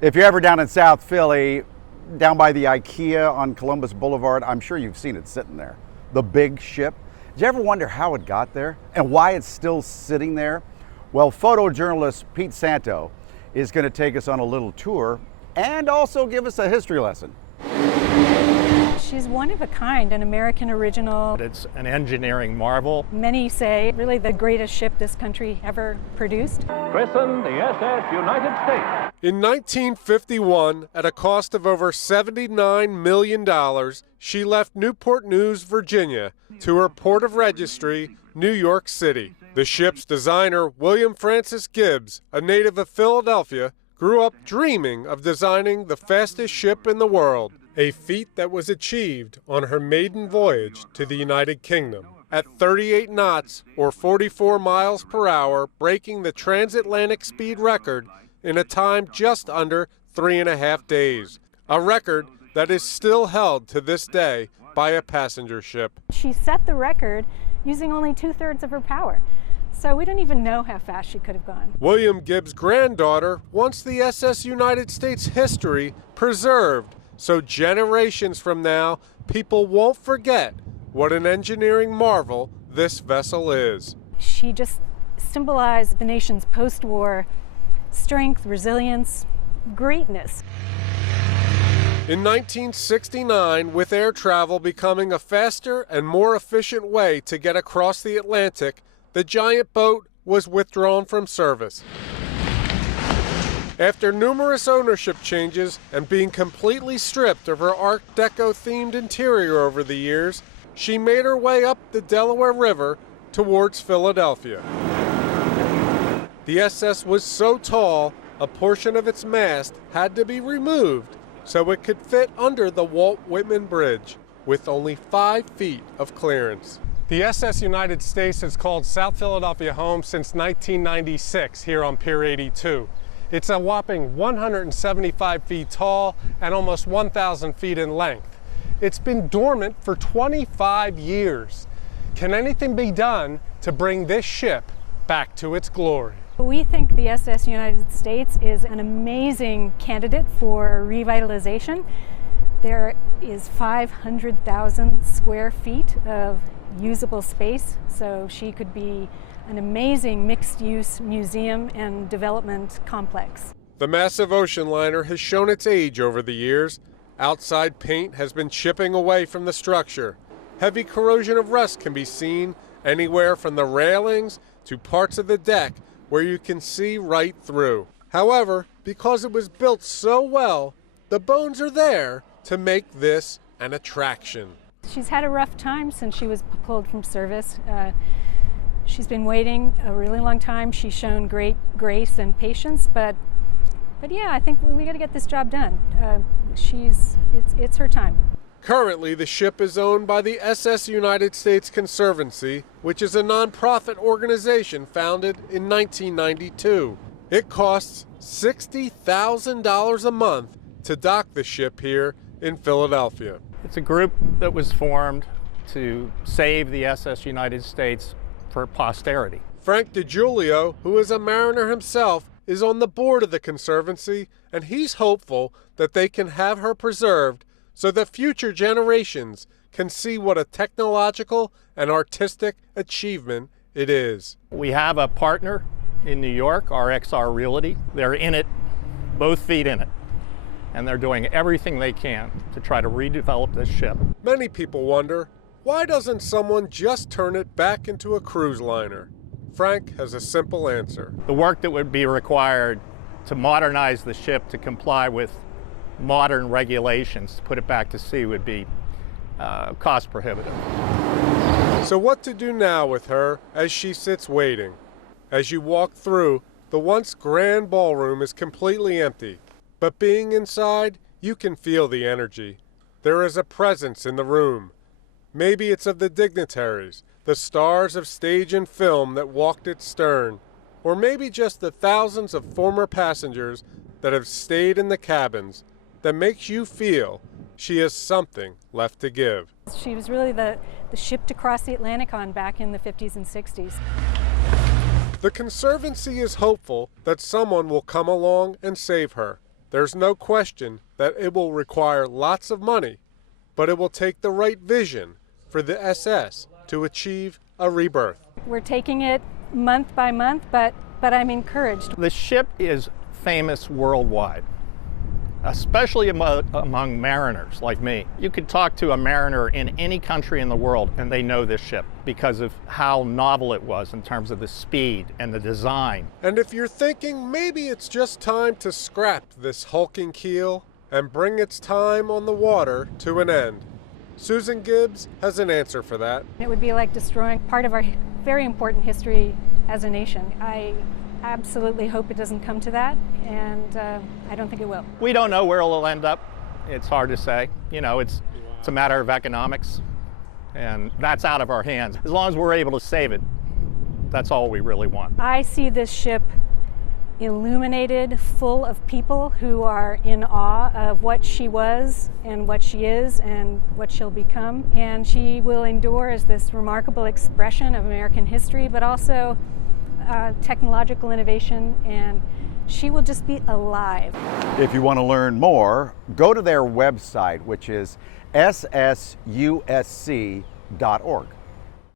If you're ever down in South Philly, down by the IKEA on Columbus Boulevard, I'm sure you've seen it sitting there. The big ship. Did you ever wonder how it got there and why it's still sitting there? Well, photojournalist Pete Santo is going to take us on a little tour and also give us a history lesson. She's one of a kind, an American original. It's an engineering marvel. Many say really the greatest ship this country ever produced. Christen the SS United States. In 1951, at a cost of over $79 million, she left Newport News, Virginia, to her port of registry, New York City. The ship's designer, William Francis Gibbs, a native of Philadelphia, grew up dreaming of designing the fastest ship in the world, a feat that was achieved on her maiden voyage to the United Kingdom. At 38 knots, or 44 miles per hour, breaking the transatlantic speed record in a time just under 3.5 days, a record that is still held to this day by a passenger ship. She set the record using only 2/3 of her power. So we don't even know how fast she could have gone. William Gibbs' granddaughter wants the SS United States history preserved, so generations from now, people won't forget what an engineering marvel this vessel is. She just symbolized the nation's post-war strength, resilience, greatness. In 1969, with air travel becoming a faster and more efficient way to get across the Atlantic, the giant boat was withdrawn from service. After numerous ownership changes and being completely stripped of her Art Deco-themed interior over the years, she made her way up the Delaware River towards Philadelphia. The SS was so tall, a portion of its mast had to be removed so it could fit under the Walt Whitman Bridge, with only 5 feet of clearance. The SS United States has called South Philadelphia home since 1996 here on Pier 82. It's a whopping 175 feet tall and almost 1,000 feet in length. It's been dormant for 25 years. Can anything be done to bring this ship back to its glory? We think the SS United States is an amazing candidate for revitalization. There is 500,000 square feet of usable space, so she could be an amazing mixed-use museum and development complex. The massive ocean liner has shown its age over the years. Outside paint has been chipping away from the structure. Heavy corrosion of rust can be seen anywhere from the railings to parts of the deck where you can see right through. However, because it was built so well, the bones are there to make this an attraction. She's had a rough time since she was pulled from service. She's been waiting a really long time. She's shown great grace and patience, but yeah, I think we got to get this job done. It's her time. Currently, the ship is owned by the SS United States Conservancy, which is a nonprofit organization founded in 1992. It costs $60,000 a month to dock the ship here in Philadelphia. It's a group that was formed to save the SS United States for posterity. Frank DiGiulio, who is a mariner himself, is on the board of the Conservancy, and he's hopeful that they can have her preserved so that future generations can see what a technological and artistic achievement it is. We have a partner in New York, RXR Realty. They're in it, both feet in it, and they're doing everything they can to try to redevelop this ship. Many people wonder, why doesn't someone just turn it back into a cruise liner? Frank has a simple answer. The work that would be required to modernize the ship to comply with modern regulations to put it back to sea would be cost prohibitive. So what to do now with her as she sits waiting? As you walk through, the once grand ballroom is completely empty, but being inside, you can feel the energy. There is a presence in the room. Maybe it's of the dignitaries, the stars of stage and film that walked its stern, or maybe just the thousands of former passengers that have stayed in the cabins, that makes you feel she has something left to give. She was really the ship to cross the Atlantic on back in the 50s and 60s. The Conservancy is hopeful that someone will come along and save her. There's no question that it will require lots of money, but it will take the right vision for the SS to achieve a rebirth. We're taking it month by month, but I'm encouraged. The ship is famous worldwide, especially among mariners like me. You could talk to a mariner in any country in the world and they know this ship because of how novel it was in terms of the speed and the design. And if you're thinking maybe it's just time to scrap this hulking keel and bring its time on the water to an end, Susan Gibbs has an answer for that. It would be like destroying part of our very important history as a nation. I absolutely hope it doesn't come to that, and I don't think it will. We don't know where it'll end up. It's hard to say. You know, it's a matter of economics, and that's out of our hands. As long as we're able to save it, that's all we really want. I see this ship illuminated, full of people who are in awe of what she was and what she is and what she'll become. And she will endure as this remarkable expression of American history, but also technological innovation, and she will just be alive. If you want to learn more, go to their website, which is ssusc.org.